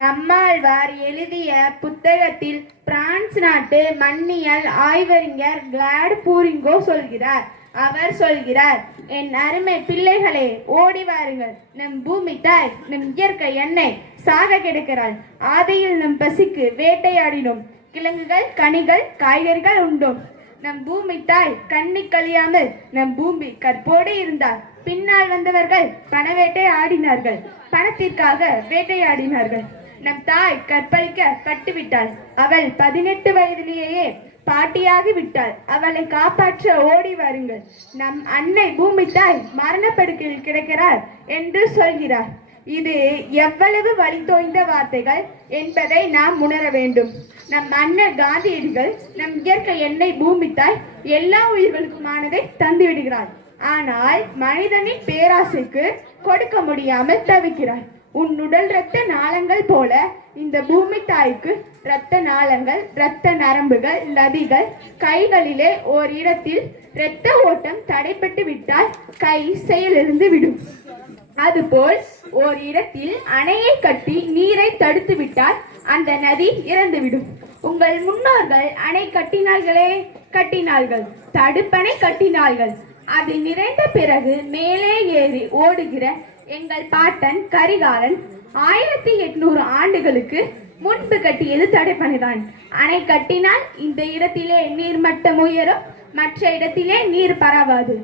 நம்மாழ்வார் எழுதிய புத்தகத்தில் பிரான்ஸ் நாட்டு மண்ணியல் ஆய்வறிஞர் கிளாட் பூரிங்கோ சொல்கிறார். அவர் சொல்கிறார், என் அருமை பிள்ளைகளே, ஓடி வாருங்கள். நம் பூமி தாய், நம் இயற்கை எண்ணெய் சாக கிடக்கிறாள். ஆதியில் நம் பசிக்கு வேட்டையாடினோம். கிழங்குகள், கனிகள், காய்கறிகள் உண்டோம். நம் பூமி தாய் கண்ணி கழியாமல் நம் பூமி கற்போடு இருந்தார். பின்னால் வந்தவர்கள் பணவேட்டை ஆடினார்கள். பணத்திற்காக வேட்டையாடினார்கள். நம் தாய் கற்பழிக்க பட்டுவிட்டாள். அவள் 18 வயதிலேயே பாட்டியாகி விட்டாள். அவளை காப்பாற்ற ஓடி வாருங்கள். நம் அன்னை பூமி தாய் மரணப்படுக்கையில் கிடக்கிறார் என்று சொல்கிறார். இது எவ்வளவு வழி தோய்ந்த வார்த்தைகள் என்பதை நாம் உணர வேண்டும். நம் அண்ணன் காந்தியடிகள் நம் இயற்கை எண்ணெய் பூமி தாய் எல்லா உயிர்களுக்குமானதை தந்து விடுகிறார். ஆனால் மனிதனின் பேராசைக்கு கொடுக்க முடியாமல் தவிக்கிறார். உன் உடல் இரத்த நாளங்கள் போல இந்த பூமி தாய்க்கு இரத்த நாளங்கள், இரத்த நரம்புகள், நதிகள், கைகளிலே ஓர் இடத்தில் இரத்த ஓட்டம் தடைப்பட்டு விட்டால் கை செயலிழந்து விடும். அதுபோல் ஓர் இடத்தில் அணையை கட்டி நீரை தடுத்து விட்டால் அந்த நதி இறந்துவிடும். உங்கள் முன்னோர்கள் அணை கட்டினார்கள், தடுப்பணை கட்டினார்கள். அது நிறைந்த பிறகு மேலே ஏறி ஓடுகிற எங்கள் பாட்டன் கரிகாலன் 1800 ஆண்டுகளுக்கு முன்பு கட்டியது தடுப்பணைதான். அணை கட்டினால் இந்த இடத்திலே நீர்மட்டம் உயரும், மற்ற இடத்திலே நீர் பரவாது.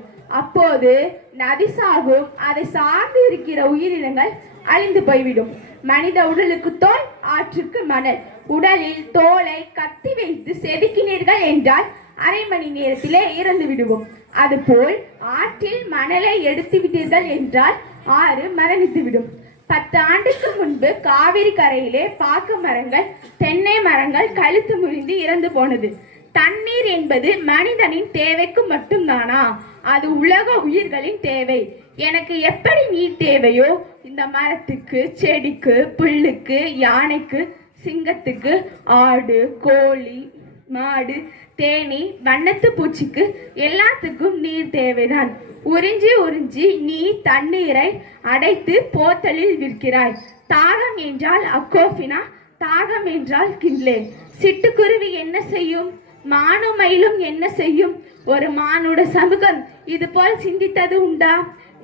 அப்போது நதி சாகும். அதை சார்ந்து இருக்கிற உயிரினங்கள் அழிந்து போய்விடும். மனித உடலுக்கு தோல், ஆற்றுக்கு மணல். உடலில் தோலை கத்தி வைத்து செதுக்கினீர்கள் என்றால் அரை மணி நேரத்திலே இறந்து விடுவோம். அதுபோல் ஆற்றில் மணலை எடுத்து விட்டீர்கள் என்றால் ஆறு மரணித்துவிடும். 10 ஆண்டுக்கு முன்பு காவிரி கரையிலே பாக்கு மரங்கள், தென்னை மரங்கள் கழுத்து முறிந்து இறந்து போனது. தண்ணீர் என்பது மனிதனின் தேவைக்கு மட்டும்தானா? அது உலக உயிர்களின் தேவை. எனக்கு எப்படி நீர் தேவையோ இந்த மரத்துக்கு, செடிக்கு, புல்லுக்கு, யானைக்கு, சிங்கத்துக்கு, ஆடு, கோழி, மாடு, தேனி, வண்ணத்து பூச்சிக்கு எல்லாத்துக்கும் நீர் தேவைதான். உறிஞ்சி உறிஞ்சி நீ தண்ணீரை அடைத்து போத்தலில் விற்கிறாய். தாகம் என்றால் அக்கோஃபினா, தாகம் என்றால் கிண்ட்லே. சிட்டுக்குருவி என்ன செய்யும்? மானும் மயிலும் என்ன செய்யும்? ஒரு மானுட சமூகம் இது போல் சிந்தித்தது உண்டா?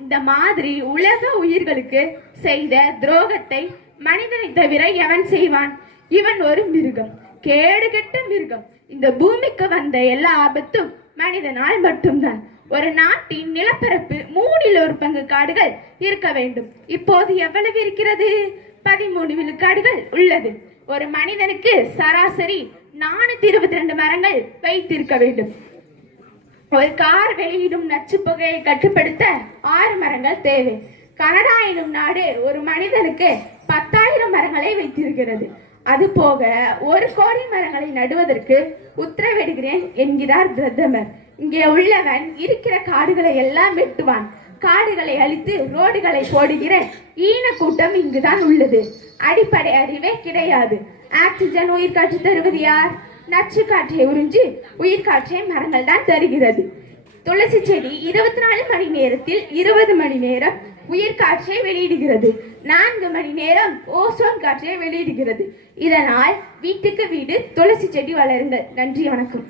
இந்த மாதிரி உலக உயிர்களுக்கு செய்த துரோகத்தை மனிதனை தவிர எவன் செய்வான்? இவன் ஒரு மிருகம், கேடுகெட்ட மிருகம். இந்த பூமிக்கு வந்த எல்லா ஆபத்தும் மனிதனால் மட்டும்தான். ஒரு நாட்டின் நிலப்பரப்பு 1/3 பங்கு காடுகள் இருக்க வேண்டும். இப்போது எவ்வளவு இருக்கிறது? 13 விழுக்காடுகள் உள்ளது. ஒரு மனிதனுக்கு சராசரி 422 மரங்கள் வைத்திருக்க வேண்டும். ஒரு கார் வெளியிடும் நச்சு புகையை கட்டுப்படுத்த 6 மரங்கள் தேவை. கனடா எனும் நாடு ஒரு மனிதனுக்கு 10,000 மரங்களை வைத்திருக்கிறது. அது போக 1 கோடி மரங்களை நடுவதற்கு உத்தரவிடுகிறேன் என்கிறார் பிரதமர். இங்கே உள்ளவன் இருக்கிற காடுகளை எல்லாம் வெட்டுவான். காடுகளை அழித்து ரோடுகளை போடுகிற ஈன கூட்டம் இங்குதான் உள்ளது. அடிப்படை அறிவே கிடையாது. ஆக்சிஜன் உயிர்காற்று தருவது யார்? நச்சு காற்றை உறிஞ்சி உயிர்காற்றை மரங்கள் தான் தருகிறது. துளசி செடி 24 மணி நேரத்தில் 20 மணி நேரம் உயிர்காற்றை வெளியிடுகிறது. 4 மணி நேரம் ஓசோன் காற்றை வெளியிடுகிறது. இதனால் வீட்டுக்கு வீடு துளசி செடி வளருங்கள். நன்றி, வணக்கம்.